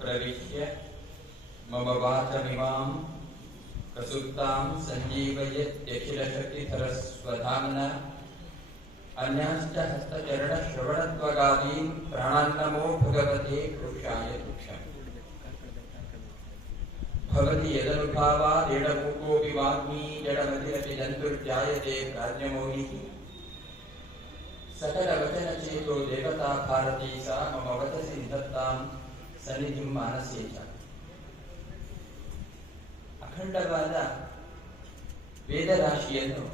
प्रविश्य मम वाचमिमां प्रसुप्तां सञ्जीवयत्यखिलशक्तिधरस्वधाम्ना अन्यांश्च हस्तचरणश्रवणत्वगादीन् प्राणान्नमो भगवते पुरुषाय तुभ्यम्। भवति यदनुभावादेडमुकोऽपि वाग्मी जडमतिरपि जन्तुर्जायते प्राज्ञमौलिः सकलवचनचेतो देवता भारती सा मम वचसि निधत्तां सन्निधिं मानसे च। ಅಖಂಡವಾದ ವೇದರಾಶಿಯನ್ನು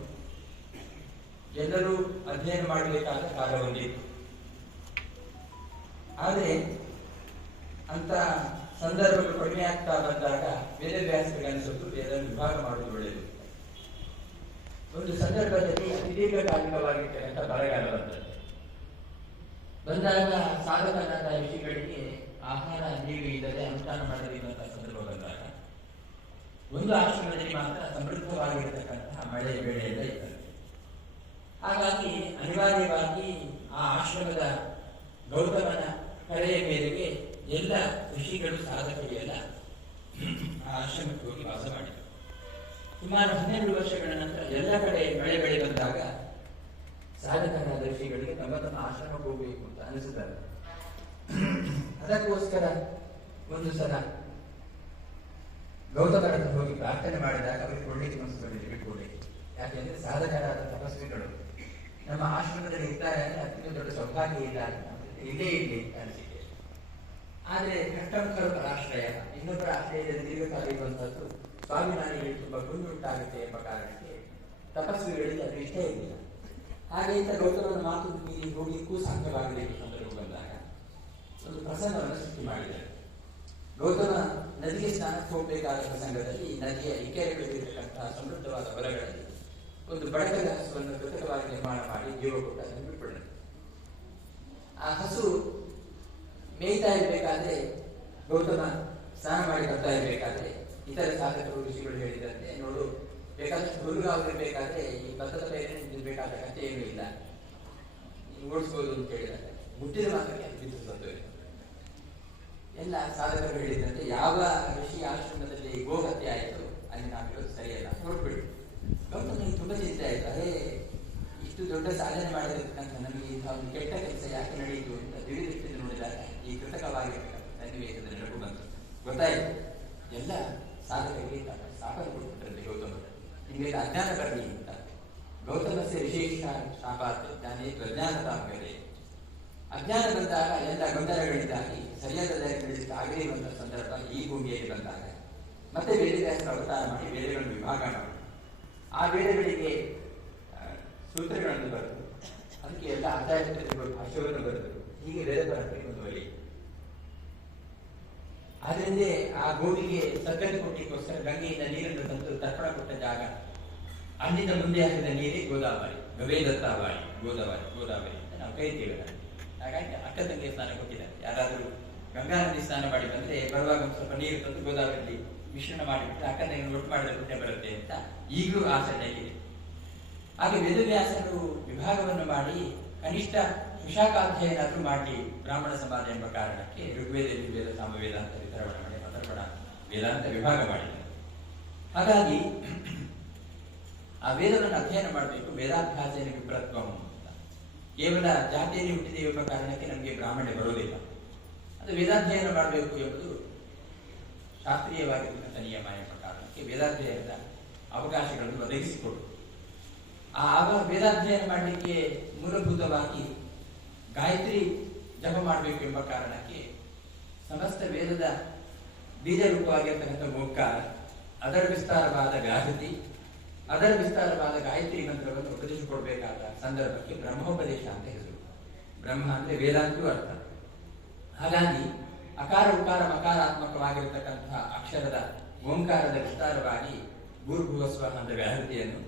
ಎಲ್ಲರೂ ಅಧ್ಯಯನ ಮಾಡಬೇಕಾದ ಕಾಲ ಬಂದಿತ್ತು. ಆದರೆ ಅಂತ ಸಂದರ್ಭಗಳು ಕಡಿಮೆ ಆಗ್ತಾ ಬಂದಾಗ ವೇದವ್ಯಾಸರಿಗೆ ಅನಿಸುವುದು ವೇದ ವಿಭಾಗ ಮಾಡುವುದು ಒಳ್ಳೆಯದು. ಒಂದು ಸಂದರ್ಭದಲ್ಲಿ ಅತಿ ದೀರ್ಘಕಾಲಿಕವಾಗಿರ್ತಕ್ಕಂಥ ಬರಗಾಲ ಬಂದಾಗ ಸಾಧಕನಾದ ಋಷಿಗಳಿಗೆ ಆಹಾರ ನೀರು ಇಲ್ಲದೆ ಅನುಷ್ಠಾನ ಮಾಡದಿರುವಂತಹ ಸಂದರ್ಭ ಬಂದಾಗ ಒಂದು ಆಶ್ರಮದಲ್ಲಿ ಮಾತ್ರ ಸಮೃದ್ಧವಾಗಿರತಕ್ಕಂತಹ ಮಳೆ ಬೆಳೆ ಎಲ್ಲ ಇರ್ತದೆ. ಹಾಗಾಗಿ ಅನಿವಾರ್ಯವಾಗಿ ಆ ಆಶ್ರಮದ ಗೌತಮನ ಕರೆಯ ಮೇರೆಗೆ ಎಲ್ಲ ಋಷಿಗಳು ಸಾಧಕರು ಎಲ್ಲ ಆ ಆಶ್ರಮಕ್ಕೆ ಹೋಗಿ ವಾಸ ಮಾಡಿದರು. ಸುಮಾರು 12 ವರ್ಷಗಳ ನಂತರ ಎಲ್ಲ ಕಡೆ ಮಳೆ ಬೆಳೆ ಬಂದಾಗ ಸಾಧಕರಾದ ಋಷಿಗಳಿಗೆ ತಮ್ಮ ತಮ್ಮ ಆಶ್ರಮಕ್ಕೆ ಹೋಗಬೇಕು ಅಂತ ಅನಿಸುತ್ತದೆ. ಅದಕ್ಕೋಸ್ಕರ ಒಂದು ಸಲ ಗೌತಮರ ಹೋಗಿ ಪ್ರಾರ್ಥನೆ ಮಾಡಿದಾಗ ಅವರಿಗೆ ಕೊಡ್ಲಿಕ್ಕೆ ಮನಸ್ಸು ಬಂದಿದೆ, ಬಿಟ್ಕೊಡ್ಲಿಕ್ಕೆ. ಯಾಕೆಂದ್ರೆ ಸಾಧಕರಾದ ತಪಸ್ವಿಗಳು ನಮ್ಮ ಆಶ್ರಮದಲ್ಲಿ ಇದ್ದಾರೆ ಅಂದ್ರೆ ಅತ್ಯಂತ ದೊಡ್ಡ ಸೌಭಾಗ್ಯ ಇಲ್ಲ ಇಲ್ಲೇ ಇಲ್ಲಿ ಅನಿಸಿಕೆ. ಆದ್ರೆ ಕಟ್ಟಂಕರ ಆಶ್ರಯ, ಇನ್ನೊಬ್ಬರ ಆಶ್ರಯದಲ್ಲಿ ದೀರ್ಘಕಾಲ ಇರುವಂತದ್ದು ಸ್ವಾಭಿಮಾನಿಗಳಿಗೆ ತುಂಬಾ ಗುಂಡುಂಟಾಗುತ್ತೆ ಎಂಬ ಕಾರಣಕ್ಕೆ ತಪಸ್ವಿಗಳಿಗೆ ಅದು ಇಷ್ಟ ಇರಲಿಲ್ಲ. ಹಾಗೆ ಇಂಥ ಗೌತಮನ ಮಾತು ಮೀರಿ ಹೋಗ್ಲಿಕ್ಕೂ ಸಾಧ್ಯವಾಗಲಿಕ್ಕೆ ಸಂದರ್ಭ ಬಂದಾಗ ಒಂದು ಪ್ರಸಂಗವನ್ನು ಸೃಷ್ಟಿ ಮಾಡಿದ್ದಾರೆ. ಗೌತಮ ನದಿಗೆ ಸ್ನಾನಕ್ಕೆ ಹೋಗಬೇಕಾದ ಪ್ರಸಂಗದಲ್ಲಿ ನದಿಯ ಇಕೆರೆಗಳಿರತಕ್ಕಂತಹ ಸಮೃದ್ಧವಾದ ಹೊಲಗಳಲ್ಲಿ ಒಂದು ಬಡಕದ ಹಸುವನ್ನು ಕೃತಕವಾಗಿ ನಿರ್ಮಾಣ ಮಾಡಿ ಜೀವ ಕೊಟ್ಟ ಅದನ್ನು ಬಿಟ್ಬಿಡೋದು. ಆ ಹಸು ಮೇಯ್ತಾ ಇರಬೇಕಾದ್ರೆ ಗೌತಮ ಸ್ನಾನ ಮಾಡಿ ಬರ್ತಾ ಇರಬೇಕಾದ್ರೆ ಇತರ ಸಾಧಕರು ಋಷಿಗಳು ಹೇಳಿದಂತೆ, ನೋಡು, ಬೇಕಾದಷ್ಟು ಹುಲ್ಲುಗಾವಲಿರ್ಬೇಕಾದ್ರೆ ಈ ಭತ್ತದ ಪೈರೇ ನಿಲ್ಬೇಕಾದ ಕಥೆ ಏನೂ ಇಲ್ಲ, ಓಡಿಸ್ಬೋದು ಅಂತ ಹೇಳಿದಾಗ ಮುಟ್ಟಿದ ಮಾತ್ರಕ್ಕೆ ಬಿದ್ದು ಸತ್ತೋಯ್ತು. ಎಲ್ಲ ಸಾಧಕರು ಹೇಳಿದಂತೆ ಯಾವ ಋಷಿ ಆಶ್ರಮದಲ್ಲಿ ಗೋಹತ್ಯೆ ಆಯಿತು ಅಲ್ಲಿ ನಾವಿರೋದು ಸರಿಯಲ್ಲ, ನೋಡ್ಬಿಡಿ. ಗೌತಮನಿಗೆ ತುಂಬಾ ಚಿಂತೆ ಆಯ್ತು. ಅದೇ ಇಷ್ಟು ದೊಡ್ಡ ಸಾಧನೆ ಮಾಡಿರತಕ್ಕಂಥ ನಮಗೆ ಇಂಥ ಒಂದು ಕೆಟ್ಟ ಕೆಲಸ ಯಾಕೆ ನಡೆಯಿತು ಅಂತ ದಿವ್ಯದೃಷ್ಟಿಯಿಂದ ನೋಡಿದಾಗ ಈ ಕೃತಕವಾಗಿರತಕ್ಕಂಥ ಸನ್ನಿವೇಶದ ನೆನಪು ಬಂತು. ಗೊತ್ತಾಯಿತು, ಎಲ್ಲ ಸಾಧಕರಿಗೆ ಶಾಪನ ಕೊಟ್ಬಿಟ್ರಲ್ಲಿ ಗೌತಮ, ನಿಮಗೆ ಅಜ್ಞಾನ ಬರಲಿ ಅಂತ. ಗೌತಮಸ್ಯ ವಿಶೇಷ ಶಾಪಾತ್ ಜ್ಞಾನೇ ಪ್ರಜ್ಞಾನತಾಂಗಲೇ. ಅಜ್ಞಾನ ಬಂದಾಗ ಎಲ್ಲ ಗೊಂದಲಗಳಿಂದಾಗಿ ಸರಿಯಾದ ನಡೆಸಲಿಕ್ಕೆ ಆಗದೇ ಇರುವಂತಹ ಸಂದರ್ಭ ಈ ಭೂಮಿಯಲ್ಲಿ ಬಂದಾಗ ಮತ್ತೆ ವೇದವ್ಯಾಸರ ಅವತಾರ ಮಾಡಿ ವೇದಗಳನ್ನು ವಿಭಾಗ ಮಾಡಿ ಆ ವೇದಗಳಿಗೆ ಸೂತ್ರಗಳನ್ನು ಬರೆದು ಅದಕ್ಕೆ ಎಲ್ಲ ಆಚಾರ್ಯಗಳು ಭಾಷ್ಯವನ್ನು ಬರೆದರು. ಹೀಗೆ ವೇದ ಪರಂಪರೆ ಮುಂದುವರಿ. ಆದ್ರಿಂದ ಆ ಗೋವಿಗೆ ಸದ್ಗತಿ ಕೊಟ್ಟಿಗೋಸ್ಕರ ಗಂಗೆಯಿಂದ ನೀರನ್ನು ತಂದು ತರ್ಪಣ ಕೊಟ್ಟ ಜಾಗ, ಅಲ್ಲಿಂದ ಮುಂದೆ ಹರಿದ ನೀರೇ ಗೋದಾವರಿ, ಗವೇದತ್ತಾವಾರಿ, ಗೋದಾವರಿ ಅಂತ ನಾವು ಕರಿತೀವಿ. ಹಾಗಾಗಿ ಅಕ್ಕ ತಂಗಿಯ ಸ್ನಾನ ಕೊಟ್ಟಿದ್ದಾರೆ. ಯಾರಾದರೂ ಗಂಗಾ ನದಿ ಸ್ನಾನ ಮಾಡಿ ಬಂದ್ರೆ ಬರುವಾಗ ಒಂದು ಸ್ವಲ್ಪ ನೀರು ತಂದು ಗೋದಾವರಿಯಲ್ಲಿ ಮಿಶ್ರಣ ಮಾಡಿಬಿಟ್ಟು ಅಕ್ಕ ತಂಗಿ ಒಟ್ಟು ಮಾಡಿದ ಪುಣ್ಯ ಬರುತ್ತೆ ಅಂತ ಈಗಲೂ ಆಚರಣೆ ಇದೆ. ಹಾಗೆ ವೇದವ್ಯಾಸರು ವಿಭಾಗವನ್ನು ಮಾಡಿ ಕನಿಷ್ಠ ವಿಶಾಖಾಧ್ಯಾಯನಾದರೂ ಮಾಡಿ ಬ್ರಾಹ್ಮಣ ಸಮಾಜ ಎಂಬ ಕಾರಣಕ್ಕೆ ಋಗ್ವೇದ, ಯಜುರ್ವೇದ, ಸಾಮವೇದ ಅಂತ ವಿತರಣೆ ಮಾಡಿ ಅಥರ್ವಣ ವೇದಾಂತ ವಿಭಾಗ ಮಾಡಿದ್ದಾರೆ. ಹಾಗಾಗಿ ಆ ವೇದವನ್ನು ಅಧ್ಯಯನ ಮಾಡಬೇಕು. ವೇದಾಭ್ಯಾಸನ ವಿಪ್ರತ್ವಂ ಅಂತ ಕೇವಲ ಜಾತಿಯಲ್ಲಿ ಹುಟ್ಟಿದೆ ಎಂಬ ಕಾರಣಕ್ಕೆ ನಮಗೆ ಬ್ರಾಹ್ಮಣ್ಯ ಬರೋದಿಲ್ಲ. ಅದು ವೇದಾಧ್ಯಯನ ಮಾಡಬೇಕು ಎಂಬುದು ಶಾಸ್ತ್ರೀಯವಾಗಿರ್ತಕ್ಕಂಥ ನಿಯಮ ಎಂಬ ಕಾರಣಕ್ಕೆ ವೇದಾಧ್ಯಯನದ ಅವಕಾಶಗಳನ್ನು ಒದಗಿಸಿಕೊಡು. ಆ ವೇದಾಧ್ಯಯನ ಮಾಡಲಿಕ್ಕೆ ಮೂಲಭೂತವಾಗಿ ಗಾಯತ್ರಿ ಜಪ ಮಾಡಬೇಕು ಎಂಬ ಕಾರಣಕ್ಕೆ ಸಮಸ್ತ ವೇದದ ಬೀಜ ರೂಪವಾಗಿರ್ತಕ್ಕಂಥ ಓಂಕಾರ, ಅದರ ವಿಸ್ತಾರವಾದ ವ್ಯಾಹೃತಿ, ಅದರ ವಿಸ್ತಾರವಾದ ಗಾಯತ್ರಿ ಮಂತ್ರವನ್ನು ಉಪದೇಶಿಸಿಕೊಡ್ಬೇಕಾದ ಸಂದರ್ಭಕ್ಕೆ ಬ್ರಹ್ಮೋಪದೇಶ ಅಂತ ಹೆಸರು. ಬ್ರಹ್ಮ ಅಂದ್ರೆ ವೇದಾಂತೂ ಅರ್ಥ. ಹಾಗಾಗಿ ಅಕಾರ ಉಕಾರ ಮಕಾರಾತ್ಮಕವಾಗಿರತಕ್ಕಂತಹ ಅಕ್ಷರದ ಓಂಕಾರದ ವಿಸ್ತಾರವಾಗಿ ಭೂರ್ಭುವಸ್ವ ಅಂತ ವ್ಯಾಹೃತಿಯನ್ನು,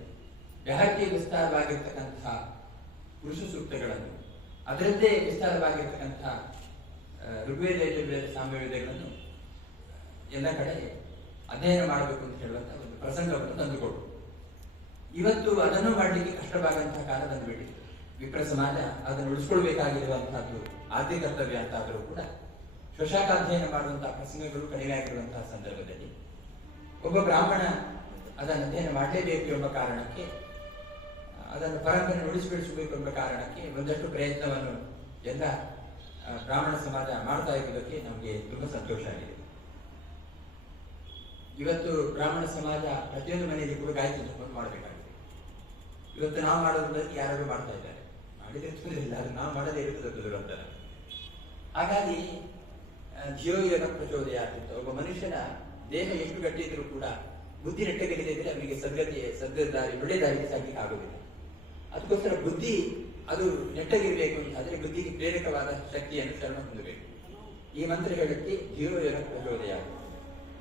ವ್ಯಾಹೃತಿಯ ವಿಸ್ತಾರವಾಗಿರ್ತಕ್ಕಂತಹ ಪುರುಷ ಸೂಕ್ತಗಳನ್ನು, ಅದರದ್ದೇ ವಿಸ್ತಾರವಾಗಿರ್ತಕ್ಕಂತಹ ಋಗ್ವೇದ, ಯಜುರ್ವೇದ, ಸಾಮವೇದಗಳನ್ನು ಎಲ್ಲ ಕಡೆ ಅಧ್ಯಯನ ಮಾಡಬೇಕು ಅಂತ ಹೇಳುವಂತ ಒಂದು ಪ್ರಸಂಗವನ್ನು ತಂದುಕೊಡು. ಇವತ್ತು ಅದನ್ನು ಮಾಡಲಿಕ್ಕೆ ಕಷ್ಟವಾದಂತಹ ಕಾಲ ಬಂದುಬಿಟ್ಟಿದೆ. ವಿಪ್ರ ಸಮಾಜ ಅದನ್ನು ಉಳಿಸ್ಕೊಳ್ಬೇಕಾಗಿರುವಂತಹದ್ದು ಆದ್ಯ ಕರ್ತವ್ಯ ಅಂತಾದರೂ ಕೂಡ ಶ್ವಶಾಕಾಧ್ಯಯನ ಮಾಡುವಂತಹ ಪ್ರಸಂಗಗಳು ಕಡಿಮೆ ಆಗಿರುವಂತಹ ಸಂದರ್ಭದಲ್ಲಿ ಒಬ್ಬ ಬ್ರಾಹ್ಮಣ ಅದನ್ನು ಅಧ್ಯಯನ ಮಾಡಲೇಬೇಕು ಎಂಬ ಕಾರಣಕ್ಕೆ, ಅದನ್ನು ಪರಂಪರೆ ಉಳಿಸಿಬಿಡಿಸಬೇಕು ಎಂಬ ಕಾರಣಕ್ಕೆ ಒಂದಷ್ಟು ಪ್ರಯತ್ನವನ್ನು ಎಲ್ಲ ಬ್ರಾಹ್ಮಣ ಸಮಾಜ ಮಾಡ್ತಾ ಇರುವುದಕ್ಕೆ ನಮಗೆ ತುಂಬಾ ಸಂತೋಷ ಆಗಿದೆ. ಇವತ್ತು ಬ್ರಾಹ್ಮಣ ಸಮಾಜ ಪ್ರತಿಯೊಂದು ಮನೆಯಲ್ಲಿ ಕೂಡ ಗಾಯತ್ರಿ ಜಪವನ್ನು ಮಾಡಬೇಕಾಗಿದೆ. ಇವತ್ತು ನಾವು ಮಾಡೋದ್ರಲ್ಲಿ ಯಾರು ಮಾಡ್ತಾ ಇದ್ದಾರೆ, ಮಾಡಿದ್ರೆ ಇಲ್ಲ, ಅದು ನಾವು ಮಾಡದೇ ಇರುತ್ತದೆ ದುರಂತ. ಹಾಗಾಗಿ ಧಿಯೋಯನ ಪ್ರಚೋದಯ ಆಗ್ತಿತ್ತು. ಒಬ್ಬ ಮನುಷ್ಯನ ದೇಹ ಎಷ್ಟು ಗಟ್ಟಿ ಇದ್ರೂ ಕೂಡ ಬುದ್ಧಿ ನೆಟ್ಟಗಲಿದೆ ಇದ್ರೆ ಅವನಿಗೆ ಸದ್ಗತಿ ಒಳ್ಳೆ ದಾರಿಗೆ ಸಾಗಲಿಕ್ಕೆ ಆಗುವುದಿಲ್ಲ. ಅದಕ್ಕೋಸ್ಕರ ಬುದ್ಧಿ ಅದು ನೆಟ್ಟಗಿರ್ಬೇಕು ಅಂತಾದ್ರೆ ಬುದ್ಧಿಗೆ ಪ್ರೇರಕವಾದ ಶಕ್ತಿಯನ್ನು ಶರಣ ಹೊಂದಬೇಕು. ಈ ಮಂತ್ರ ಹೇಳಕ್ಕೆ ಧಿಯೋಯನ ಪ್ರಚೋದಯ.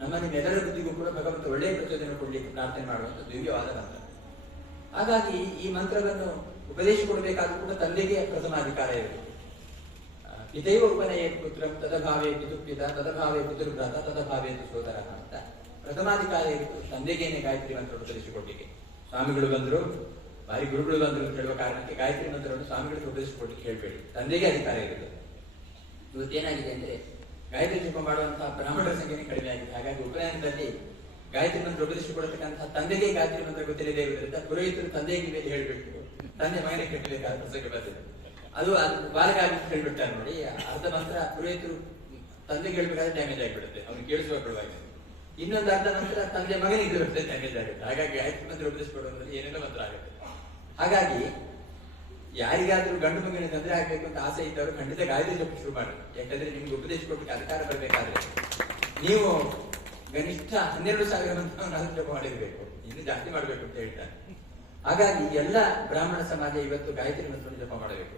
ನಮ್ಮ ನಿಮ್ಮೆಲ್ಲರ ಬುದ್ಧಿಗೂ ಕೂಡ ಭಗವಂತ ಒಳ್ಳೆಯ ಪ್ರಚೋದನೆ ಕೊಡ್ಲಿಕ್ಕೆ ಪ್ರಾರ್ಥನೆ ಮಾಡುವಂತ ದಿವ್ಯವಾದ ಮಂತ್ರ. ಹಾಗಾಗಿ ಈ ಮಂತ್ರವನ್ನು ಉಪದೇಶ ಕೊಡಬೇಕಾದ್ರೂ ಕೂಡ ತಂದೆಗೆ ಪ್ರಥಮಾಧಿಕಾರ ಇರಬೇಕು. ಪಿತೈವ ಉಪನಯೇ ಪುತ್ರಂ ತದಭಾವೇ ಪಿತುಪಿತ ತದಭಾವೇ ಪಿತೃಭ್ರಾತ ತದಭಾವೇ ಸೋದರ ಅಂತ ಪ್ರಥಮಾಧಿಕಾರ ಇತ್ತು ತಂದೆಗೇನೆ ಗಾಯತ್ರಿ ಮಂತ್ರ ಉಪದೇಶಿಕೊಡ್ಲಿಕ್ಕೆ. ಸ್ವಾಮಿಗಳು ಬಂದ್ರು, ಬಾರಿ ಗುರುಗಳು ಬಂದ್ರು ಅಂತ ಹೇಳುವ ಕಾರಣಕ್ಕೆ ಗಾಯತ್ರಿ ಮಂತ್ರವನ್ನು ಸ್ವಾಮಿಗಳಿಗೆ ಉಪದೇಶಿಕೊಡ್ಲಿಕ್ಕೆ ಹೇಳ್ಬೇಡಿ, ತಂದೆಗೆ ಅಧಿಕಾರ ಇರುತ್ತೆ. ಇವತ್ತೇನಾಗಿದೆ ಅಂದ್ರೆ ಗಾಯತ್ರಿ ಜಪ ಮಾಡುವಂತಹ ಬ್ರಾಹ್ಮಣರ ಸಂಖ್ಯೆನೇ ಕಡಿಮೆ ಆಗಿದೆ. ಹಾಗಾಗಿ ಉಪನಯನದಲ್ಲಿ ಗಾಯತ್ರಿ ಮಂತ್ರ ಉಪದೇಶಿಕೊಡತಕ್ಕಂತಹ ತಂದೆಗೆ ಗಾಯತ್ರಿ ಮಂತ್ರ ಗೊತ್ತಿಲ್ಲದೆ ಇರುವುದರಿಂದ ಪುರೋಹಿತರು ತಂದೆಗೆ ಮೇಲೆ ಹೇಳ್ಬೇಕು, ತಂದೆ ಮಗನೇ ಕಟ್ಟಬೇಕಾದ ಪ್ರಸಂಗ ಬರ್ತದೆ. ಅದು ಬಾಲಗಾಲಿ ಹೇಳ್ಬಿಡ್ತಾರೆ ನೋಡಿ, ಅರ್ಧ ಮಂತ್ರ ಪುರೋಹಿತರು ತಂದೆಗೆ ಹೇಳ್ಬೇಕಾದ್ರೆ ಡ್ಯಾಮೇಜ್ ಆಗಿಬಿಡುತ್ತೆ, ಅವ್ನು ಕೇಳಿಸುವ ಕೊಡುವಾಗ. ಇನ್ನೊಂದು ಅರ್ಧ ಮಂತ್ರ ತಂದೆ ಮಗನಿಗೆ ಡ್ಯಾಮೇಜ್ ಆಗುತ್ತೆ. ಹಾಗಾಗಿ ಗಾಯತ್ರಿ ಮಂತ್ರ ಉಪದೇಶಿಕೊಡುವುದರಲ್ಲಿ ಏನೇನೋ ಮಂತ್ರ ಆಗುತ್ತೆ. ಹಾಗಾಗಿ ಯಾರಿಗಾದ್ರೂ ಗಂಡು ಮಗನಿಗೆ ತೊಂದರೆ ಆಗ್ಬೇಕು ಅಂತ ಆಸೆ ಇದ್ದವರು ಖಂಡಿತ ಗಾಯತ್ರಿ ಜಪ ಶುರು ಮಾಡಿ. ಯಾಕಂದ್ರೆ ನಿಮ್ಗೆ ಉಪದೇಶ ಕೊಟ್ಟಕ್ಕೆ ಅಧಿಕಾರ ಬರಬೇಕಾದ್ರೆ ನೀವು ಕನಿಷ್ಠ 12,000 ಮಂತ್ರವನ್ನು ಜಪ ಮಾಡಿರ್ಬೇಕು, ಇನ್ನು ಜಾಸ್ತಿ ಮಾಡ್ಬೇಕು ಅಂತ ಹೇಳ್ತಾರೆ. ಹಾಗಾಗಿ ಎಲ್ಲ ಬ್ರಾಹ್ಮಣ ಸಮಾಜ ಇವತ್ತು ಗಾಯತ್ರಿ ಮಂತ್ರವನ್ನು ಜಪ ಮಾಡಬೇಕು.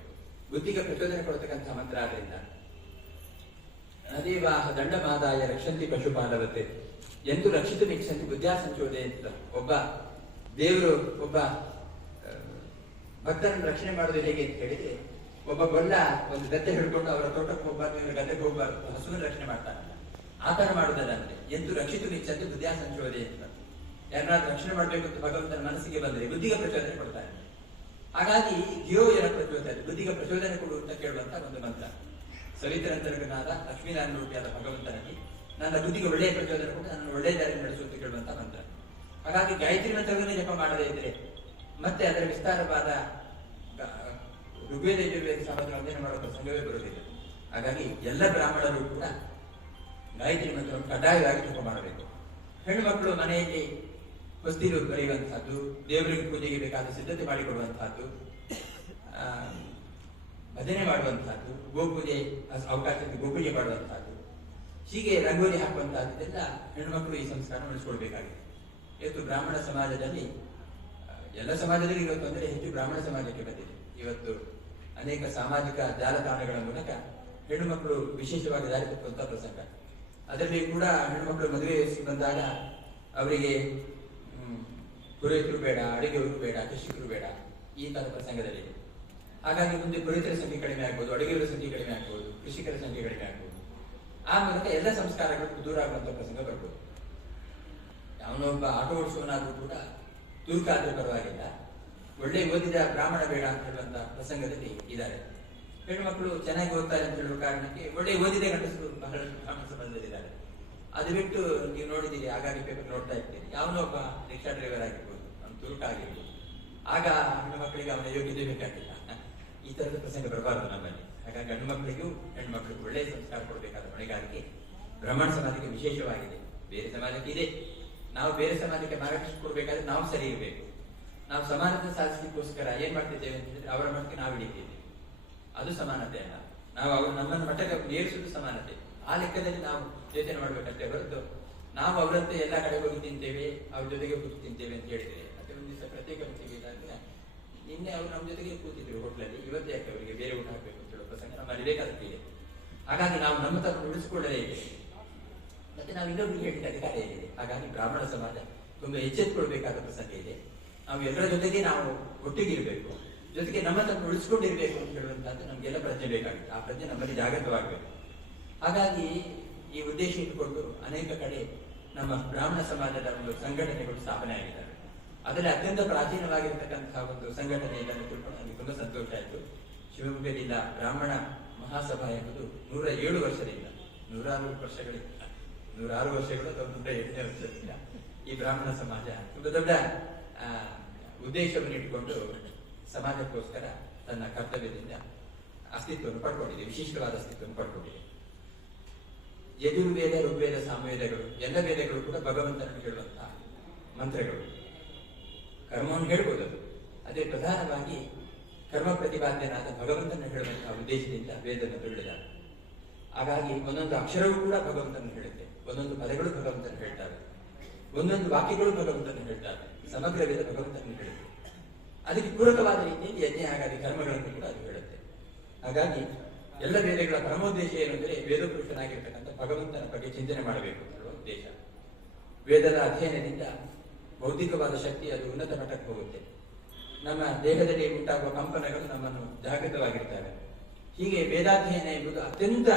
ಬುದ್ಧಿಗೆ ಪ್ರಚೋದನೆ ಕೊಡತಕ್ಕಂತಹ ಮಂತ್ರ ಆದ್ರಿಂದ ನದೇವಾಹ ದಂಡಮಾದಾಯ ರಕ್ಷಂತಿ ಪಶುಪಾಲವತೆ ಎಂದು ರಕ್ಷಿತ ಮಿಕ್ಷಂತಿ ಬುದ್ಧ್ಯಾ ಸಂಚೋದೆ ಅಂತ ಒಬ್ಬ ದೇವರು ಒಬ್ಬ ಭಕ್ತರನ್ನು ರಕ್ಷಣೆ ಮಾಡೋದು ಹೇಗೆ ಅಂತ ಹೇಳಿದ್ರೆ, ಒಬ್ಬ ಗೊಲ್ಲ ಒಂದು ಗದ್ದೆ ಹಿಡ್ಕೊಂಡು ಅವರ ತೋಟಕ್ಕೆ ಹೋಗ್ಬಾರ್ದು, ಇವರ ಗದ್ದೆಗೆ ಹೋಗ್ಬಾರ್ದು, ಹಸುವನ್ನು ರಕ್ಷಣೆ ಮಾಡ್ತಾನಲ್ಲ ಆತರ ಮಾಡುವುದಂದ್ರೆ ಎಂದು ರಕ್ಷಿತ ಮಿಚ್ಚಂತಿ ಬುದ್ಧ್ಯಾ ಸಂಚೋದೆ ಅಂತ. ಯಾರನ್ನಾದ್ರೂ ರಕ್ಷಣೆ ಮಾಡ್ಬೇಕು ಅಂತ ಭಗವಂತನ ಮನಸ್ಸಿಗೆ ಬಂದರೆ ಬುದ್ಧಿಗೆ ಪ್ರಚೋದನೆ ಕೊಡ್ತಾನೆ. ಹಾಗಾಗಿ ಧಿಯೋಯನ ಪ್ರಚೋದನೆ, ಬುದ್ಧಿಗೆ ಪ್ರಚೋದನೆ ಕೊಡು ಅಂತ ಕೇಳುವಂತ ಒಂದು ಮಂತ್ರ. ಸವಿತರಂತರನಾದ ಲಕ್ಷ್ಮೀನಾರಾಯಣ ರೂಪಿಯಾದ ಭಗವಂತನಲ್ಲಿ ನನ್ನ ಬುದ್ಧಿಗೆ ಒಳ್ಳೆಯ ಪ್ರಚೋದನೆ ಕೊಟ್ಟು ನನ್ನ ಒಳ್ಳೆಯ ದಾರಿ ನಡೆಸು ಅಂತ ಕೇಳುವಂತ ಮಂತ್ರ. ಹಾಗಾಗಿ ಗಾಯತ್ರಿ ಮಂತ್ರವನ್ನೇ ಜಪ ಮಾಡದೇ ಇದ್ರೆ ಮತ್ತೆ ಅದರ ವಿಸ್ತಾರವಾದ ಋಗ್ವೇದ ಯಜುರ್ವೇದ ಸಾಮರ್ಥ್ಯ ಅಧ್ಯಯನ ಮಾಡುವ ಪ್ರಸಂಗವೇ ಬರುವುದಿಲ್ಲ. ಹಾಗಾಗಿ ಎಲ್ಲ ಬ್ರಾಹ್ಮಣರು ಕೂಡ ಗಾಯತ್ರಿ ಮಂತ್ರವನ್ನು ಕಡ್ಡಾಯವಾಗಿ ಜಪ ಮಾಡಬೇಕು. ಹೆಣ್ಣು ಮಕ್ಕಳು ಮನೆಯಲ್ಲಿ ಹೊಸ್ತಿಲು ಬರೆಯುವಂತಹದ್ದು, ದೇವರಿಗೆ ಪೂಜೆಗೆ ಬೇಕಾದ ಸಿದ್ಧತೆ ಮಾಡಿಕೊಡುವಂತಹದ್ದು, ಭಜನೆ ಮಾಡುವಂತಹದ್ದು, ಗೋಪೂಜೆ ಅವಕಾಶಕ್ಕೆ ಗೋಪೂಜೆ ಮಾಡುವಂತಹದ್ದು, ಹೀಗೆ ರಂಗೋಲಿ ಹಾಕುವಂತಹದ್ದೆಲ್ಲ ಹೆಣ್ಮಕ್ಳು ಈ ಸಂಸ್ಕಾರ ಉಳಿಸಿಕೊಳ್ಬೇಕಾಗಿದೆ. ಇವತ್ತು ಬ್ರಾಹ್ಮಣ ಸಮಾಜದಲ್ಲಿ, ಎಲ್ಲ ಸಮಾಜದಲ್ಲಿ ಇವತ್ತು ಅಂದರೆ ಹೆಚ್ಚು ಬ್ರಾಹ್ಮಣ ಸಮಾಜಕ್ಕೆ ಬಂದಿದೆ. ಇವತ್ತು ಅನೇಕ ಸಾಮಾಜಿಕ ಜಾಲತಾಣಗಳ ಮೂಲಕ ಹೆಣ್ಣು ಮಕ್ಕಳು ವಿಶೇಷವಾಗಿ ದಾರಿ ತಪ್ಪುವಂತಹ ಪ್ರಸಂಗ. ಅದರಲ್ಲಿ ಕೂಡ ಹೆಣ್ಣು ಮಕ್ಕಳು ಮದುವೆ ಬಂದಾಗ ಅವರಿಗೆ ಪುರೋಹಿತರು ಬೇಡ, ಅಡುಗೆಯವರು ಬೇಡ, ಕೃಷಿಕರು ಬೇಡ, ಈ ತರ ಪ್ರಸಂಗದಲ್ಲಿ. ಹಾಗಾಗಿ ಮುಂದೆ ಪುರೋಹಿತರ ಸಂಖ್ಯೆ ಕಡಿಮೆ ಆಗ್ಬೋದು, ಅಡುಗೆಯವರ ಸಂಖ್ಯೆ ಕಡಿಮೆ ಆಗ್ಬೋದು, ಕೃಷಿಕರ ಸಂಖ್ಯೆ ಕಡಿಮೆ ಆಗ್ಬೋದು. ಆ ಮೂಲಕ ಎಲ್ಲ ಸಂಸ್ಕಾರಗಳು ದೂರ ಆಗುವಂತಹ ಪ್ರಸಂಗ ಬರ್ಬೋದು. ಅವನೊಬ್ಬ ಆಟೋ ಓಡಿಸುವನಾದ್ರೂ ಕೂಡ ತೂಕ ಆದ್ರೂ ಪರವಾಗಿಲ್ಲ, ಒಳ್ಳೆ ಓದಿದ ಬ್ರಾಹ್ಮಣ ಬೇಡ ಅಂತ ಹೇಳುವಂತ ಪ್ರಸಂಗದಲ್ಲಿ ಇದ್ದಾರೆ. ಹೆಣ್ಣು ಮಕ್ಕಳು ಚೆನ್ನಾಗಿ ಓದ್ತಾರೆ ಅಂತ ಹೇಳುವ ಕಾರಣಕ್ಕೆ ಒಳ್ಳೆ ಓದಿದ ಗಂಡಸರು ಬಹಳಷ್ಟು ಬ್ರಾಹ್ಮಣ ಸಮಾಜದಲ್ಲಿದ್ದಾರೆ. ಅದು ಬಿಟ್ಟು ನೀವು ನೋಡಿದ್ದೀರಿ, ಆಗಾಗ ಪೇಪರ್ ನೋಡ್ತಾ ಇರ್ತೀರಿ, ಯಾವನೊಬ್ಬ ರಿಕ್ಷಾ ಡ್ರೈವರ್ ಆಗಿರ್ಬೋದು, ಅವ್ನು ತುರುಕ ಆಗಿರ್ಬೋದು, ಆಗ ಹೆಣ್ಣು ಮಕ್ಕಳಿಗೆ ಅವನ ಯೋಗ್ಯತೆ ಬೇಕಾಗಿಲ್ಲ. ಈ ತರದ ಪ್ರಸಂಗ ಬರಬಾರದು ನಮ್ಮಲ್ಲಿ. ಹಾಗಾಗಿ ಗಂಡು ಮಕ್ಕಳಿಗೂ ಹೆಣ್ಣು ಮಕ್ಕಳಿಗೂ ಒಳ್ಳೆಯ ಸಂಸ್ಕಾರ ಕೊಡಬೇಕಾದ ಹೊಣೆಗಾರಿಕೆ ಬ್ರಾಹ್ಮಣ ಸಮಾಜಕ್ಕೆ ವಿಶೇಷವಾಗಿದೆ. ಬೇರೆ ಸಮಾಜಕ್ಕೆ ಇದೆ. ನಾವು ಬೇರೆ ಸಮಾಜಕ್ಕೆ ಮಾರ್ಗದರ್ಶನ ಕೊಡಬೇಕಾದ್ರೆ ನಾವು ಸರಿ ಇರಬೇಕು. ನಾವು ಸಮಾನತೆ ಸಾಧಿಸಲಿಕ್ಕೋಸ್ಕರ ಏನ್ ಮಾಡ್ತಿದ್ದೇವೆ ಅಂತ ಹೇಳಿದ್ರೆ ಅವರ ಮಟ್ಟಕ್ಕೆ ನಾವು ಹಿಡಿತೀವಿ, ಅದು ಸಮಾನತೆ ಅಲ್ಲ. ನಾವು ಅವರು ನಮ್ಮನ್ನು ಮಟ್ಟಕ್ಕೆ ಏರಿಸುವುದು ಸಮಾನತೆ. ಆ ಲೆಕ್ಕದಲ್ಲಿ ನಾವು ಯೋಚನೆ ಮಾಡ್ಬೇಕಷ್ಟೇ ಹೊರತು ನಾವು ಅವರಂತೆ ಎಲ್ಲ ಕಡೆ ಹೋಗಿ ತಿಂತೇವೆ, ಅವ್ರ ಜೊತೆಗೆ ಕೂತು ತಿಂತೇವೆ ಅಂತ ಹೇಳಿದ್ರೆ ಮತ್ತೆ ಒಂದು ದಿವಸ ಪ್ರತ್ಯೇಕ ಮನಸ್ಸಿಗೆ ನಿನ್ನೆ ಅವರು ನಮ್ಮ ಜೊತೆಗೆ ಕೂತಿದ್ರು ಹೋಟ್ಲಲ್ಲಿ, ಇವತ್ತು ಯಾಕೆ ಅವರಿಗೆ ಬೇರೆ ಊಟ ಹಾಕಬೇಕು ಅಂತ ಹೇಳೋ ಪ್ರಸಂಗ ನಮ್ಮಲ್ಲಿ ಬೇಕಾಗ್ತಿದೆ. ಹಾಗಾಗಿ ನಾವು ನಮ್ಮ ತಪ್ಪು ಉಳಿಸಿಕೊಳ್ಳಲೇ ಇದೆ, ಮತ್ತೆ ನಾವು ಇನ್ನೊಬ್ಬರಿಗೆ ಹೇಳಿದ ಅಧಿಕಾರ ಇದೆ. ಹಾಗಾಗಿ ಬ್ರಾಹ್ಮಣ ಸಮಾಜ ತುಂಬಾ ಎಚ್ಚೆತ್ತುಕೊಳ್ಬೇಕಾದ ಪ್ರಸಂಗ ಇದೆ. ನಾವು ಎಲ್ಲರ ಜೊತೆಗೆ ನಾವು ಒಟ್ಟಿಗಿರ್ಬೇಕು, ಜೊತೆಗೆ ನಮ್ಮ ತಪ್ಪು ಉಳಿಸ್ಕೊಂಡಿರ್ಬೇಕು ಅಂತ ಹೇಳುವಂತಹದ್ದು ನಮ್ಗೆಲ್ಲ ಪ್ರಜ್ಞೆ ಬೇಕಾಗುತ್ತೆ. ಆ ಪ್ರಜ್ಞೆ ನಮ್ಮಲ್ಲಿ ಜಾಗೃತವಾಗಬೇಕು. ಹಾಗಾಗಿ ಈ ಉದ್ದೇಶ ಇಟ್ಟುಕೊಂಡು ಅನೇಕ ಕಡೆ ನಮ್ಮ ಬ್ರಾಹ್ಮಣ ಸಮಾಜದ ಒಂದು ಸಂಘಟನೆಗಳು ಸ್ಥಾಪನೆ ಆಗಿದ್ದಾವೆ. ಅದರಲ್ಲಿ ಅತ್ಯಂತ ಪ್ರಾಚೀನವಾಗಿರ್ತಕ್ಕಂತಹ ಒಂದು ಸಂಘಟನೆ ಇದನ್ನು ತಿಳ್ಕೊಂಡು ನನಗೆ ತುಂಬಾ ಸಂತೋಷ ಆಯಿತು. ಶಿವಮೊಗ್ಗ ಜಿಲ್ಲಾ ಬ್ರಾಹ್ಮಣ ಮಹಾಸಭಾ ಎಂಬುದು 107 ವರ್ಷದಿಂದ ನೂರಾರು ವರ್ಷಗಳು ಅಥವಾ 108ನೇ ವರ್ಷದಿಂದ ಈ ಬ್ರಾಹ್ಮಣ ಸಮಾಜ ತುಂಬ ದೊಡ್ಡ ಉದ್ದೇಶವನ್ನು ಇಟ್ಟುಕೊಂಡು ಸಮಾಜಕ್ಕೋಸ್ಕರ ತನ್ನ ಕರ್ತವ್ಯದಿಂದ ಅಸ್ತಿತ್ವವನ್ನು ಪಡ್ಕೊಂಡಿದೆ, ವಿಶಿಷ್ಟವಾದ ಅಸ್ತಿತ್ವವನ್ನು ಪಡ್ಕೊಂಡಿದೆ. ಯಜುರ್ವೇದ, ಋಗ್ವೇದ, ಸಾಮವೇದಗಳು ಎಲ್ಲ ವೇದಗಳು ಕೂಡ ಭಗವಂತನನ್ನು ಹೇಳುವಂತಹ ಮಂತ್ರಗಳು. ಕರ್ಮವನ್ನು ಹೇಳ್ಬೋದು ಅದು, ಅದೇ ಪ್ರಧಾನವಾಗಿ ಕರ್ಮ ಪ್ರತಿಪಾದ್ಯನಾದ ಭಗವಂತನ ಹೇಳುವಂತಹ ಉದ್ದೇಶದಿಂದ ವೇದವನ್ನು ತಿಳಿದ. ಹಾಗಾಗಿ ಒಂದೊಂದು ಅಕ್ಷರವೂ ಕೂಡ ಭಗವಂತನ ಹೇಳುತ್ತೆ, ಒಂದೊಂದು ಪದಗಳು ಭಗವಂತನ ಹೇಳ್ತಾರೆ, ಒಂದೊಂದು ವಾಕ್ಯಗಳು ಭಗವಂತನ ಹೇಳ್ತಾರೆ. ಸಮಗ್ರ ವೇದ ಭಗವಂತನ ಹೇಳುತ್ತೆ. ಅದಕ್ಕೆ ಪೂರಕವಾದ ರೀತಿಯಲ್ಲಿ ಯಜ್ಞ ಹಾಗಾಗಿ ಕರ್ಮಗಳನ್ನು ಕೂಡ ಅದು ಹೇಳುತ್ತೆ. ಹಾಗಾಗಿ ಎಲ್ಲ ವೇದಗಳ ಪರಮೋದ್ದೇಶ ಏನೆಂದರೆ ವೇದಪುರುಷನಾಗಿರ್ತಕ್ಕಂಥ ಭಗವಂತನ ಬಗ್ಗೆ ಚಿಂತನೆ ಮಾಡಬೇಕು ಅಂತ ಹೇಳುವ ಉದ್ದೇಶ. ವೇದದ ಅಧ್ಯಯನದಿಂದ ಬೌದ್ಧಿಕವಾದ ಶಕ್ತಿ ಅದು ಉನ್ನತ ಮಟ್ಟಕ್ಕೆ ಹೋಗುತ್ತೆ. ನಮ್ಮ ದೇಹದಲ್ಲಿ ಉಂಟಾಗುವ ಕಂಪನಗಳು ನಮ್ಮನ್ನು ಜಾಗೃತವಾಗಿರ್ತವೆ. ಹೀಗೆ ವೇದಾಧ್ಯಯನ ಎಂಬುದು ಅತ್ಯಂತ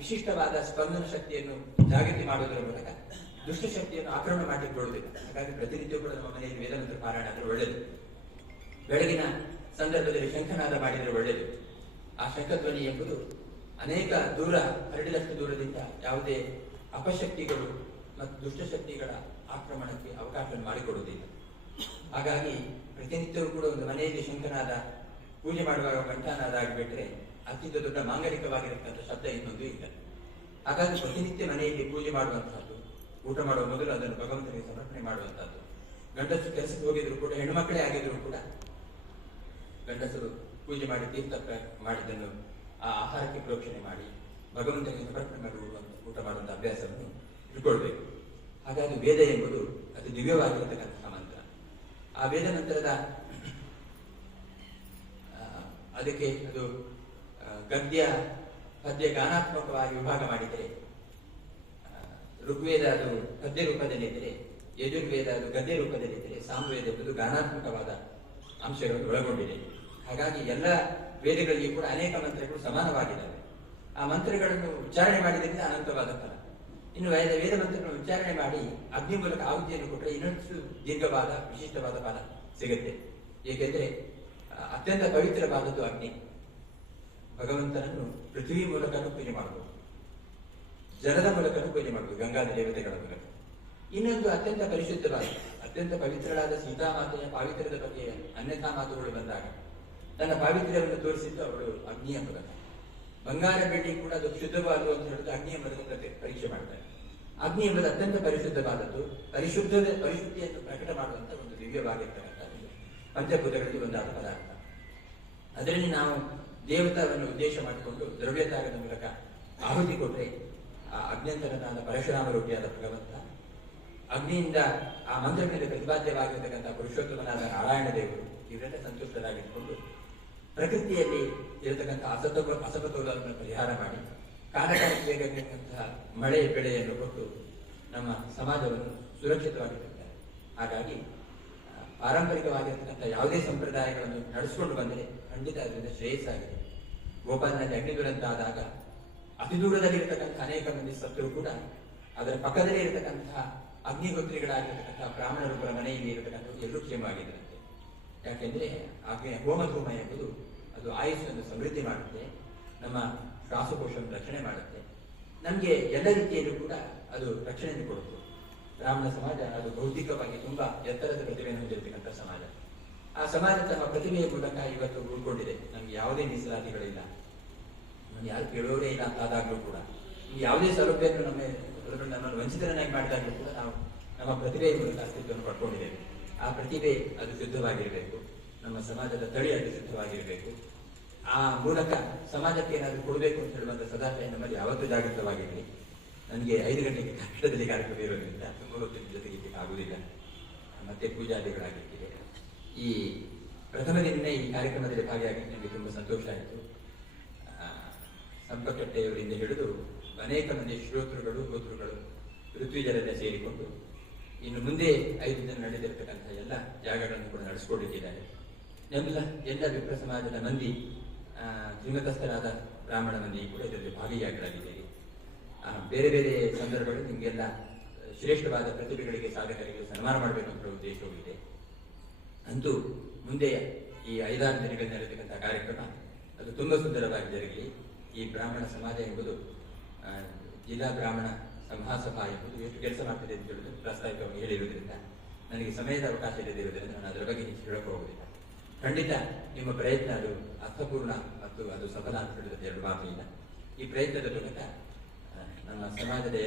ವಿಶಿಷ್ಟವಾದ ಸ್ಪಂದನ ಶಕ್ತಿಯನ್ನು ಜಾಗೃತಿ ಮಾಡುವುದರ ಮೂಲಕ ದುಷ್ಟಶಕ್ತಿಯನ್ನು ಆಕ್ರಮಣ ಮಾಡಿಕೊಳ್ಳುವುದಿಲ್ಲ. ಹಾಗಾಗಿ ಪ್ರತಿನಿತ್ಯ ಕೂಡ ನಮ್ಮ ಮನೆಯಲ್ಲಿ ವೇದಮಂತ್ರ ಪಾರಾಯಣ ಆದರೆ ಒಳ್ಳೆಯದು. ಬೆಳಗಿನ ಸಂದರ್ಭದಲ್ಲಿ ಶಂಖನಾದ ಮಾಡಿದರೆ ಒಳ್ಳೆಯದು. ಆ ಶಂಖಧ್ವನಿ ಎಂಬುದು ಅನೇಕ ದೂರ ಹರಡಿದಷ್ಟು ದೂರದಿಂದ ಯಾವುದೇ ಅಪಶಕ್ತಿಗಳು ಮತ್ತು ದುಷ್ಟಶಕ್ತಿಗಳ ಆಕ್ರಮಣಕ್ಕೆ ಅವಕಾಶವನ್ನು ಮಾಡಿಕೊಡುವುದಿಲ್ಲ. ಹಾಗಾಗಿ ಪ್ರತಿನಿತ್ಯವೂ ಕೂಡ ಒಂದು ಮನೆಯಲ್ಲಿ ಶಂಖನಾದ ಪೂಜೆ ಮಾಡುವಾಗ ಕಂಠನಾದ ಆಗಿಬಿಟ್ರೆ ಅತ್ಯಂತ ದೊಡ್ಡ ಮಾಂಗಲಿಕವಾಗಿರತಕ್ಕಂಥ ಶಬ್ದ ಇನ್ನೊಂದು ಇಲ್ಲ. ಹಾಗಾಗಿ ಪ್ರತಿನಿತ್ಯ ಮನೆಯಲ್ಲಿ ಪೂಜೆ ಮಾಡುವಂತಹದ್ದು, ಊಟ ಮಾಡುವ ಮೊದಲು ಅದನ್ನು ಭಗವಂತನಿಗೆ ಸಮರ್ಪಣೆ ಮಾಡುವಂತಹದ್ದು. ಗಂಡಸರು ಕೆಲಸಕ್ಕೆ ಹೋಗಿದ್ರು ಕೂಡ, ಹೆಣ್ಣುಮಕ್ಕಳೇ ಆಗಿದ್ರು ಕೂಡ ಗಂಡಸರು ಪೂಜೆ ಮಾಡಿ ತೀರ್ಥ ಮಾಡಿದ್ದನ್ನು ಆ ಆಹಾರಕ್ಕೆ ಪ್ರೋಕ್ಷಣೆ ಮಾಡಿ ಭಗವಂತನಿಗೆ ಸಮರ್ಪಣೆ ಮಾಡಿ ಊಟ ಮಾಡುವಂತಹ ಅಭ್ಯಾಸವನ್ನು ಇಟ್ಕೊಳ್ಬೇಕು. ಹಾಗಾಗಿ ವೇದ ಎಂಬುದು ಅದು ದಿವ್ಯವಾಗಿರತಕ್ಕಂತಹ ಮಂತ್ರ. ಆ ವೇದ ನಂತರದ ಅದಕ್ಕೆ ಅದು ಗದ್ಯ ಪದ್ಯ ಗಾನಾತ್ಮಕವಾಗಿ ವಿಭಾಗ ಮಾಡಿದರೆ, ಋಗ್ವೇದ ಅದು ಪದ್ಯ ರೂಪದಲ್ಲಿದ್ದರೆ, ಯಜುರ್ವೇದ ಅದು ಗದ್ಯ ರೂಪದಲ್ಲಿದ್ದರೆ, ಸಾಮವೇದ ಎಂಬುದು ಗಾನಾತ್ಮಕವಾದ ಅಂಶಗಳನ್ನು ಒಳಗೊಂಡಿದೆ. ಹಾಗಾಗಿ ಎಲ್ಲ ವೇದಗಳಲ್ಲಿ ಕೂಡ ಅನೇಕ ಮಂತ್ರಗಳು ಸಮಾನವಾಗಿದ್ದಾವೆ. ಆ ಮಂತ್ರಗಳನ್ನು ಉಚ್ಚಾರಣೆ ಮಾಡಿದ್ರಿಂದ ಅನಂತವಾದ ಫಲ. ಇನ್ನು ವೇದ ಮಂತ್ರಗಳನ್ನು ಉಚ್ಚಾರಣೆ ಮಾಡಿ ಅಗ್ನಿ ಮೂಲಕ ಆಹುತಿಯನ್ನು ಕೊಟ್ಟರೆ ಇನ್ನೊಂದು ದೀರ್ಘವಾದ ವಿಶಿಷ್ಟವಾದ ಫಲ ಸಿಗುತ್ತೆ. ಏಕೆಂದರೆ ಅತ್ಯಂತ ಪವಿತ್ರವಾದದ್ದು ಅಗ್ನಿ. ಭಗವಂತನನ್ನು ಪೃಥ್ವಿ ಮೂಲಕನೂ ಪೂಜೆ ಮಾಡಬಹುದು, ಜಲದ ಮೂಲಕನೂ ಪೂಜೆ ಮಾಡಬಹುದು, ಗಂಗಾ ದೇವತೆಗಳ ಮೂಲಕ. ಇನ್ನೊಂದು ಅತ್ಯಂತ ಪರಿಶುದ್ಧವಾದ, ಅತ್ಯಂತ ಪವಿತ್ರಳಾದ ಸೀತಾಮಾತೆಯ ಪಾವಿತ್ರ್ಯದ ಬಗ್ಗೆ ಅನ್ಯಥಾ ಮಾತುಗಳು ಬಂದಾಗ ತನ್ನ ಪಾವಿತ್ರ್ಯವನ್ನು ತೋರಿಸಿದ್ದು ಅವಳು ಅಗ್ನಿಯ ಮೂಲಕ. ಬಂಗಾರ ಬೆಳ್ಳಿ ಕೂಡ ಅದು ಶುದ್ಧವಾದವು ಅಂತ ಹೇಳಿದ್ರೆ ಅಗ್ನಿಯ ಮೂಲಕ ಪರೀಕ್ಷೆ ಮಾಡ್ತಾರೆ. ಅಗ್ನಿ ಎಂಬುದು ಅತ್ಯಂತ ಪರಿಶುದ್ಧವಾದದ್ದು, ಪರಿಶುದ್ಧಿಯನ್ನು ಪ್ರಕಟ ಮಾಡುವಂತ ಒಂದು ದಿವ್ಯವಾಗಿರ್ತಕ್ಕಂಥ ಪಂಚಭೂತಗಳಲ್ಲಿ ಒಂದಾದ ಪದಾರ್ಥ. ಅದರಲ್ಲಿ ನಾವು ದೇವತಾವನ್ನು ಉದ್ದೇಶ ಮಾಡಿಕೊಂಡು ದ್ರವ್ಯತಾಗದ ಮೂಲಕ ಆಹುತಿ ಕೊಟ್ಟರೆ ಆ ಅಗ್ನ್ಯಂತರನಾದ ಪರಶುರಾಮ ರೂಪಿಯಾದ ಭಗವಂತ, ಅಗ್ನಿಯಿಂದ ಆ ಮಂತ್ರಗಳಲ್ಲಿ ಪ್ರತಿಪಾದ್ಯವಾಗಿರ್ತಕ್ಕಂಥ ಪುರುಷೋತ್ತಮನಾದ ನಾರಾಯಣ ದೇವರು ಇವರೆಲ್ಲ ಸಂತುಷ್ಟರಾಗಿಟ್ಕೊಂಡು ಪ್ರಕೃತಿಯಲ್ಲಿ ಇರತಕ್ಕಂಥ ಅಸಮತೋಲನವನ್ನು ಪರಿಹಾರ ಮಾಡಿ ಕಾಲಕಾಲಕ್ಕೆ ಬೇಕಾಗಿರ್ತಕ್ಕಂತಹ ಮಳೆ ಬೆಳೆಯನ್ನು ಕೊಟ್ಟು ನಮ್ಮ ಸಮಾಜವನ್ನು ಸುರಕ್ಷಿತವಾಗಿರುತ್ತಾರೆ. ಹಾಗಾಗಿ ಪಾರಂಪರಿಕವಾಗಿರ್ತಕ್ಕಂಥ ಯಾವುದೇ ಸಂಪ್ರದಾಯಗಳನ್ನು ನಡೆಸಿಕೊಂಡು ಬಂದರೆ ಖಂಡಿತ ಅದರಿಂದ ಶ್ರೇಯಸ್ಸಾಗಿದೆ. ಗೋಪಾಲನಲ್ಲಿ ಅಗ್ನಿ ದುರಂತ ಆದಾಗ ಅತಿ ದೂರದಲ್ಲಿರ್ತಕ್ಕಂಥ ಅನೇಕ ಮಂದಿ ಸತ್ತರೂ ಕೂಡ ಅದರ ಪಕ್ಕದಲ್ಲೇ ಇರತಕ್ಕಂತಹ ಅಗ್ನಿಹೋತ್ರಿಗಳಾಗಿರ್ತಕ್ಕಂತಹ ಬ್ರಾಹ್ಮಣರೊಬ್ಬರ ಮನೆಯಲ್ಲಿ ಇರತಕ್ಕಂಥದ್ದು ಎಲ್ಲರೂ ಕ್ಷೇಮವಾಗಿದ್ದರಂತೆ. ಯಾಕೆಂದ್ರೆ ಅಗ್ನಿ ಹೋಮಧೂಮ ಎಂಬುದು ಅದು ಆಯುಷನ್ನು ಸಮೃದ್ಧಿ ಮಾಡುತ್ತೆ, ನಮ್ಮ ಶ್ವಾಸಕೋಶವನ್ನು ರಕ್ಷಣೆ ಮಾಡುತ್ತೆ, ನಮಗೆ ಎಲ್ಲ ರೀತಿಯಲ್ಲೂ ಕೂಡ ಅದು ರಕ್ಷಣೆಯನ್ನು ಕೊಡುತ್ತೆ. ಬ್ರಾಹ್ಮಣ ಸಮಾಜ ಅದು ಭೌತಿಕವಾಗಿ ತುಂಬಾ ಎತ್ತರದ ಪ್ರತಿಭೆಯನ್ನು ಹೊಂದಿರತಕ್ಕಂಥ ಸಮಾಜ. ಆ ಸಮಾಜ ತಮ್ಮ ಪ್ರತಿಭೆಯ ಮೂಲಕ ಇವತ್ತು ಉಳ್ಕೊಂಡಿದೆ. ನಮ್ಗೆ ಯಾವುದೇ ಮೀಸಲಾತಿಗಳಿಲ್ಲ, ನಮ್ಗೆ ಯಾರು ಕೇಳೋರೇ ಇಲ್ಲ ಅಂತಾದಾಗ್ಲೂ ಕೂಡ, ಯಾವುದೇ ಸೌಲಭ್ಯವನ್ನು ನಮ್ಮನ್ನು ವಂಚಿತರನ್ನಾಗಿ ಮಾಡಿದಾಗಲೂ ಕೂಡ ನಾವು ನಮ್ಮ ಪ್ರತಿಭೆಯ ಮೂಲಕ ಅಸ್ತಿತ್ವವನ್ನು ಪಡ್ಕೊಂಡಿದ್ದೇವೆ. ಆ ಪ್ರತಿಭೆ ಅದು ಶುದ್ಧವಾಗಿರಬೇಕು, ನಮ್ಮ ಸಮಾಜದ ತಳಿ ಅದು ಶುದ್ಧವಾಗಿರಬೇಕು. ಆ ಮೂಲಕ ಸಮಾಜಕ್ಕೆ ಏನಾದರೂ ಕೊಡಬೇಕು ಅಂತ ಹೇಳುವಂಥ ಸದಾಶಯ ನಮ್ಮಲ್ಲಿ ಯಾವತ್ತೂ ಜಾಗೃತವಾಗಿರಲಿ. ನನಗೆ 5 ಗಂಟೆಗೆ ಕಟ್ಟಡದಲ್ಲಿ ಕಾರ್ಯಕ್ರಮ ಇರೋದ್ರಿಂದ ತುಂಬ ಹೊತ್ತಿನ ಜೊತೆಗೆ ಆಗುವುದಿಲ್ಲ, ಮತ್ತೆ ಪೂಜಾದಿಗಳಾಗಿರ್ತಿದೆ. ಈ ಪ್ರಥಮ ದಿನ ಈ ಕಾರ್ಯಕ್ರಮದಲ್ಲಿ ಭಾಗಿಯಾಗಿ ನನಗೆ ತುಂಬ ಸಂತೋಷ ಆಯಿತು. ಸಂಪಕಟ್ಟೆಯವರಿಂದ ಹಿಡಿದು ಅನೇಕ ಮಂದಿ ಶ್ರೋತೃಗಳು ಗೋತೃಗಳು ಪೃಥ್ವಿಜರನ್ನೇ ಸೇರಿಕೊಂಡು ಇನ್ನು ಮುಂದೆ 5 ದಿನ ನಡೆದಿರತಕ್ಕಂಥ ಎಲ್ಲ ಜಾಗಗಳನ್ನು ಕೂಡ ನಡೆಸಿಕೊಂಡಿದ್ದಾರೆ. ಎಲ್ಲ ವಿಪ್ರ ಸಮಾಜದ ಮಂದಿ, ಶ್ರೀಮತಸ್ಥರಾದ ಬ್ರಾಹ್ಮಣ ಮಂದಿ ಕೂಡ ಇದರಲ್ಲಿ ಭಾಗಿಯಾಗಿದ್ದಾರೆ. ಬೇರೆ ಬೇರೆ ಸಂದರ್ಭಗಳು ನಿಮಗೆಲ್ಲ ಶ್ರೇಷ್ಠವಾದ ಪ್ರತಿಭೆಗಳಿಗೆ, ಸಾಧಕರಿಗೆ ಸನ್ಮಾನ ಮಾಡಬೇಕು ಅಂತ ಉದ್ದೇಶವೂ ಇದೆ. ಅಂತೂ ಮುಂದೆ ಈ 5-6 ದಿನಗಳಲ್ಲಿ ನಡೆಯತಕ್ಕಂಥ ಕಾರ್ಯಕ್ರಮ ಅದು ತುಂಬ ಸುಂದರವಾಗಿ ಜರಗಲಿ. ಈ ಬ್ರಾಹ್ಮಣ ಸಮಾಜ ಎಂಬುದು ಜಿಲ್ಲಾ ಬ್ರಾಹ್ಮಣ ಮಹಾಸಭಾ ಎಂಬುದು ಎಷ್ಟು ಕೆಲಸ ಮಾಡ್ತಿದೆ ಅಂತ ಹೇಳುವುದು ಪ್ರಾಸ್ತಾವಿಕವಾಗಿ ಹೇಳಿರುವುದರಿಂದ ನನಗೆ ಸಮಯದ ಅವಕಾಶ ಇಲ್ಲದಿರುವುದರಿಂದ ನಾನು ಅದರ ಬಗ್ಗೆ ಹೆಚ್ಚು ಹೇಳಕ್ಕೆ ಹೋಗುವುದಿಲ್ಲ. ಖಂಡಿತ ನಿಮ್ಮ ಪ್ರಯತ್ನ ಅದು ಅರ್ಥಪೂರ್ಣ ಮತ್ತು ಅದು ಸಫಲ ಅಂತ ಹೇಳುವುದಕ್ಕೆ ಎರಡು ಮಾತು ಇಲ್ಲ. ಈ ಪ್ರಯತ್ನದ ಮೂಲಕ ನಮ್ಮ ಸಮಾಜದ